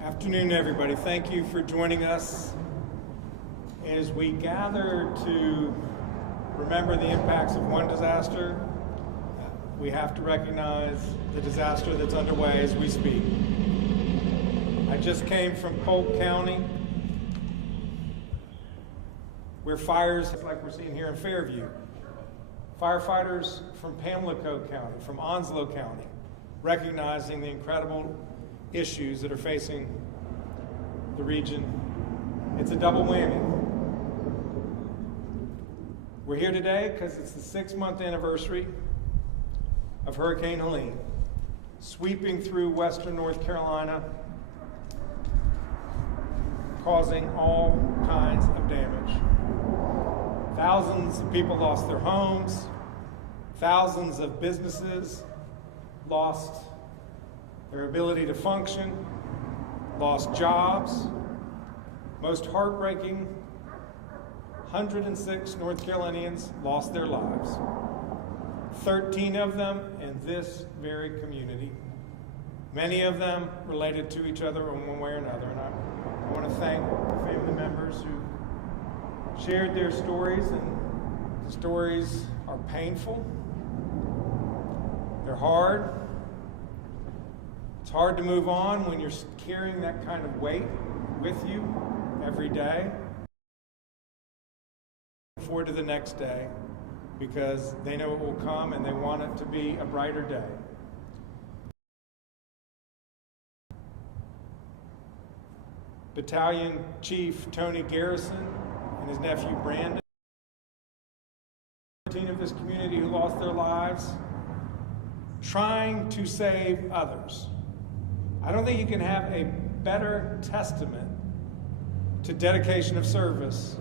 Afternoon, everybody. Thank you for joining us as we gather to remember the impacts of one disaster. We have to recognize the disaster that's underway as we speak. I just came from Polk County, where fires, like we're seeing here in Fairview, firefighters from Pamlico County, from Onslow County, recognizing the incredible issues that are facing the region. It's a double whammy. We're here today because it's the 6-month anniversary of Hurricane Helene, sweeping through western North Carolina, causing all kinds of damage. Thousands of people lost their homes. Thousands of businesses lost their ability to function, lost jobs. Most heartbreaking, 106 North Carolinians lost their lives. 13 of them in this very community. Many of them related to each other in one way or another. And I want to thank the family members who shared their stories, and the stories are painful. They're hard. It's hard to move on when you're carrying that kind of weight with you every day. Look forward to the next day because they know it will come and they want it to be a brighter day. Battalion Chief Tony Garrison and his nephew Brandon, 13 of this community who lost their lives trying to save others. I don't think you can have a better testament to dedication of service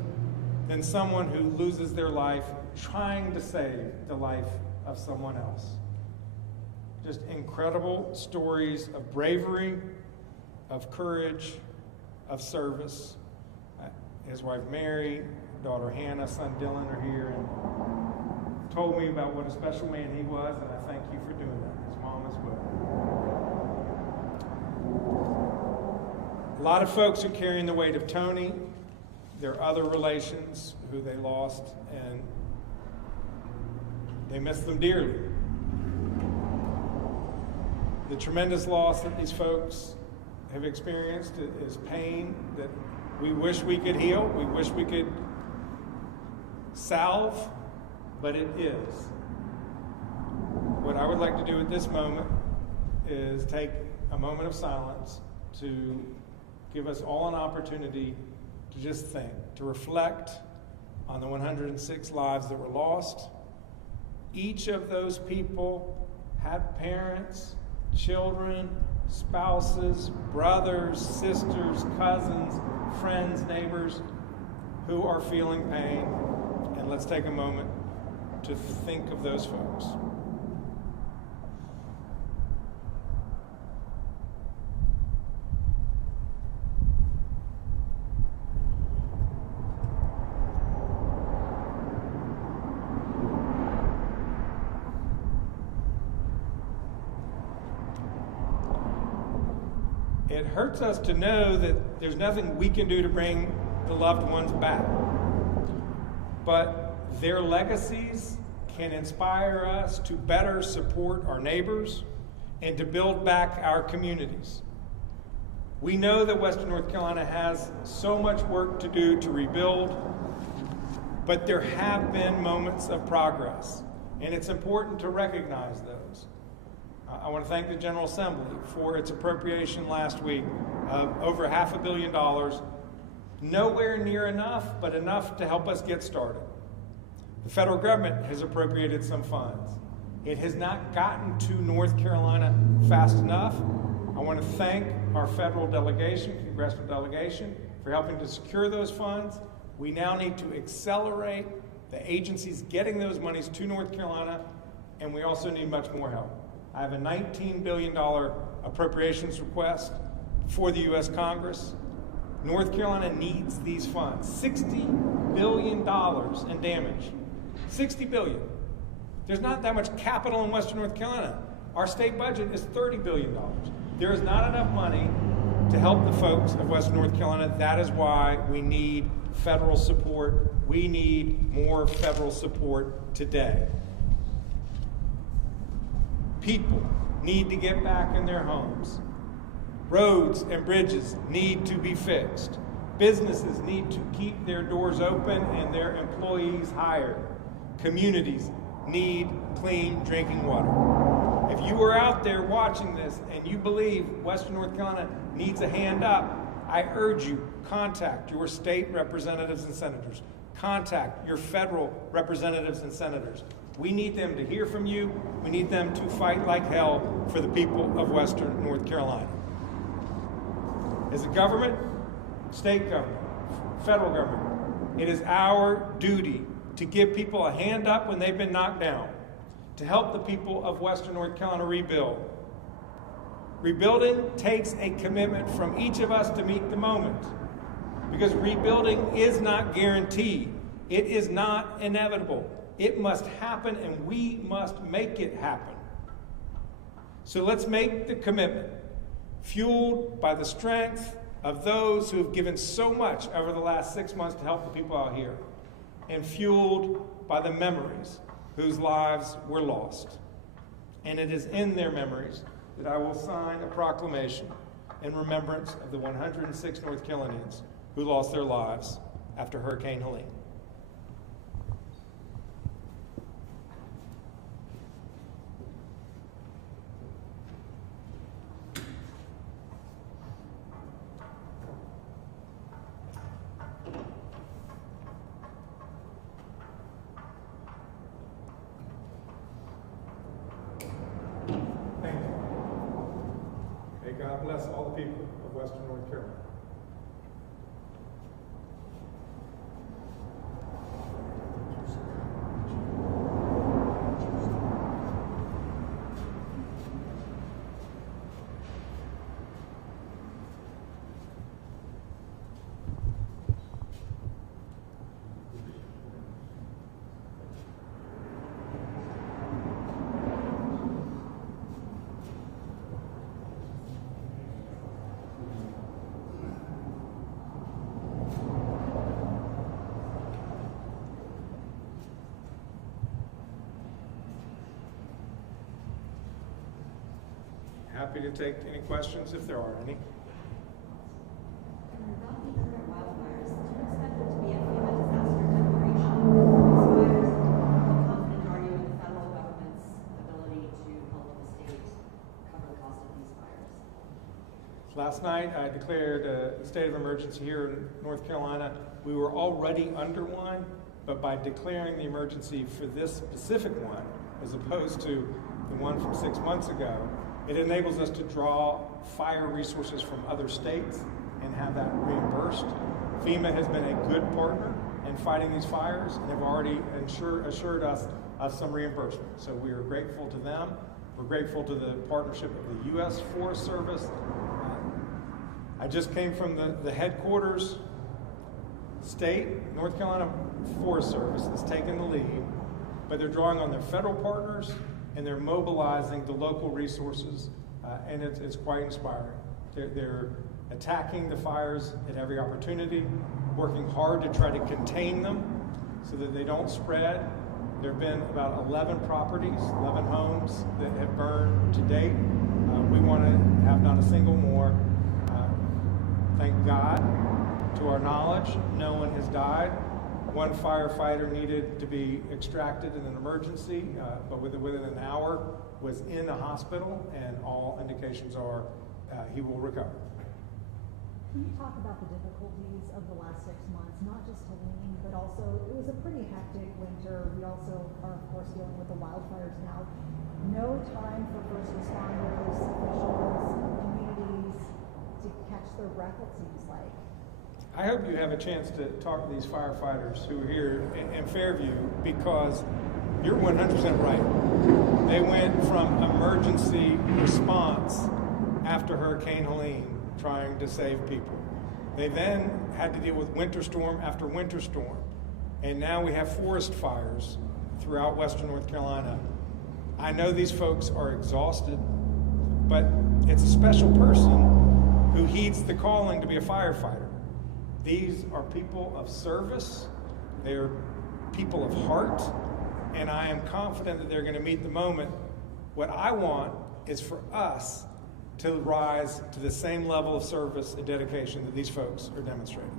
than someone who loses their life trying to save the life of someone else. Just incredible stories of bravery, of courage, of service. His wife Mary, daughter Hannah, son Dylan are here and told me about what a special man he was, and I thank you for doing that. His mom as well. A lot of folks are carrying the weight of Tony, their other relations who they lost, and they miss them dearly. The tremendous loss that these folks have experienced is pain that we wish we could heal, we wish we could salve, but it is. What I would like to do at this moment is take a moment of silence to give us all an opportunity to just think, to reflect on the 106 lives that were lost. Each of those people had parents, children, spouses, brothers, sisters, cousins, friends, neighbors who are feeling pain. And let's take a moment to think of those folks. It hurts us to know that there's nothing we can do to bring the loved ones back. But their legacies can inspire us to better support our neighbors and to build back our communities. We know that Western North Carolina has so much work to do to rebuild, but there have been moments of progress, and it's important to recognize those. I want to thank the General Assembly for its appropriation last week of over $500 million. Nowhere near enough, but enough to help us get started. The federal government has appropriated some funds. It has not gotten to North Carolina fast enough. I want to thank our federal delegation, congressional delegation, for helping to secure those funds. We now need to accelerate the agencies getting those monies to North Carolina, and we also need much more help. I have a $19 billion appropriations request for the U.S. Congress. North Carolina needs these funds. $60 billion in damage. $60 billion. There's not that much capital in Western North Carolina. Our state budget is $30 billion. There is not enough money to help the folks of Western North Carolina. That is why we need federal support. We need more federal support today. People need to get back in their homes. Roads and bridges need to be fixed. Businesses need to keep their doors open and their employees hired. Communities need clean drinking water. If you are out there watching this and you believe Western North Carolina needs a hand up, I urge you, contact your state representatives and senators. Contact your federal representatives and senators. We need them to hear from you. We need them to fight like hell for the people of Western North Carolina. As a government, state government, federal government, it is our duty to give people a hand up when they've been knocked down, to help the people of Western North Carolina rebuild. Rebuilding takes a commitment from each of us to meet the moment, because rebuilding is not guaranteed. It is not inevitable. It must happen, and we must make it happen. So let's make the commitment, fueled by the strength of those who have given so much over the last 6 months to help the people out here, and fueled by the memories whose lives were lost. And it is in their memories that I will sign a proclamation in remembrance of the 106 North Carolinians who lost their lives after Hurricane Helene. God bless all the people of Western North Carolina. Happy to take any questions if there are any. About the current wildfires, do you expect it to be a FEMA disaster declaration for these fires? How confident are you in the federal government's ability to help the state cover the cost of these fires? Last night I declared a state of emergency here in North Carolina. We were already under one, but by declaring the emergency for this specific one, as opposed to the one from 6 months ago, it enables us to draw fire resources from other states and have that reimbursed. FEMA has been a good partner in fighting these fires and have already assured us of some reimbursement. So we are grateful to them. We're grateful to the partnership of the U.S. Forest Service. I just came from the headquarters. State, North Carolina Forest Service has taken the lead, but they're drawing on their federal partners and they're mobilizing the local resources, and it's quite inspiring. They're attacking the fires at every opportunity, working hard to try to contain them so that they don't spread. There have been about 11 properties, 11 homes that have burned to date. We want to have not a single more. Thank God, to our knowledge, no one has died. One firefighter needed to be extracted in an emergency, but within an hour was in a hospital, and all indications are he will recover. Can you talk about the difficulties of the last 6 months, not just Helene, but also it was a pretty hectic winter. We also are, of course, dealing with the wildfires now. No time for first responders, officials, communities to catch their breath, it seems like. I hope you have a chance to talk to these firefighters who are here in Fairview, because you're 100% right. They went from emergency response after Hurricane Helene, trying to save people. They then had to deal with winter storm after winter storm. And now we have forest fires throughout Western North Carolina. I know these folks are exhausted, but it's a special person who heeds the calling to be a firefighter. These are people of service, they are people of heart, and I am confident that they're going to meet the moment. What I want is for us to rise to the same level of service and dedication that these folks are demonstrating.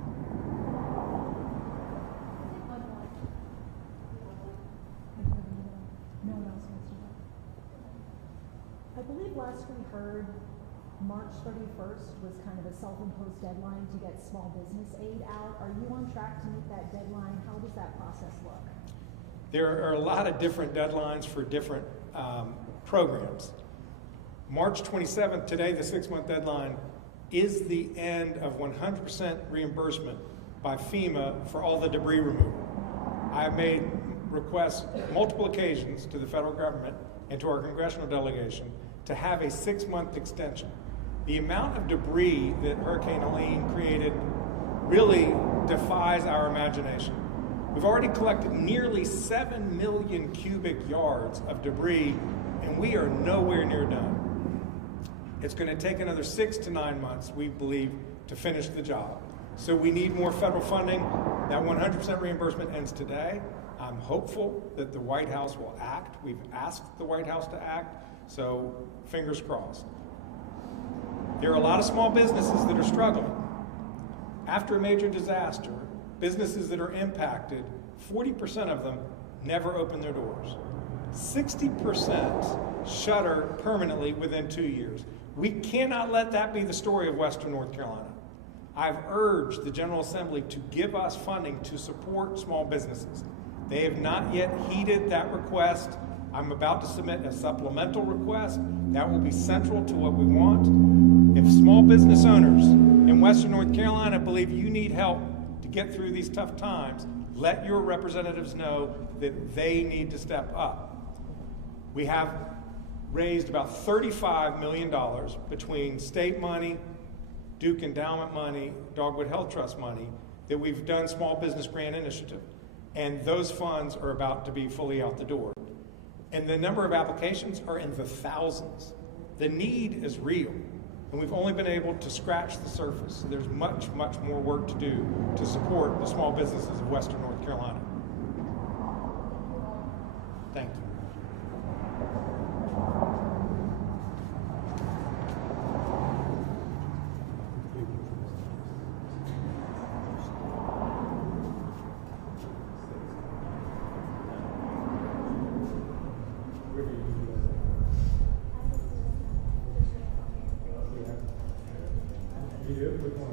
No one else wants to go. I believe last we heard, March 31st was kind of a self-imposed deadline to get small business aid out. Are you on track to meet that deadline? How does that process look? There are a lot of different deadlines for different programs. March 27th, today, the 6-month deadline, is the end of 100% reimbursement by FEMA for all the debris removal. I have made requests multiple occasions to the federal government and to our congressional delegation to have a 6-month extension. The amount of debris that Hurricane Helene created really defies our imagination. We've already collected nearly 7 million cubic yards of debris, and we are nowhere near done. It's going to take another 6 to 9 months, we believe, to finish the job. So we need more federal funding. That 100% reimbursement ends today. I'm hopeful that the White House will act. We've asked the White House to act, so fingers crossed. There are a lot of small businesses that are struggling. After a major disaster, businesses that are impacted, 40% of them never open their doors. 60% shutter permanently within 2 years. We cannot let that be the story of Western North Carolina. I've urged the General Assembly to give us funding to support small businesses. They have not yet heeded that request. I'm about to submit a supplemental request that will be central to what we want. If small business owners in Western North Carolina believe you need help to get through these tough times, let your representatives know that they need to step up. We have raised about $35 million between state money, Duke Endowment money, Dogwood Health Trust money, that we've done Small Business Grant Initiative. And those funds are about to be fully out the door. And the number of applications are in the thousands. The need is real. And we've only been able to scratch the surface. So there's much, much more work to do to support the small businesses of Western North Carolina. Thank you. You do? Which one?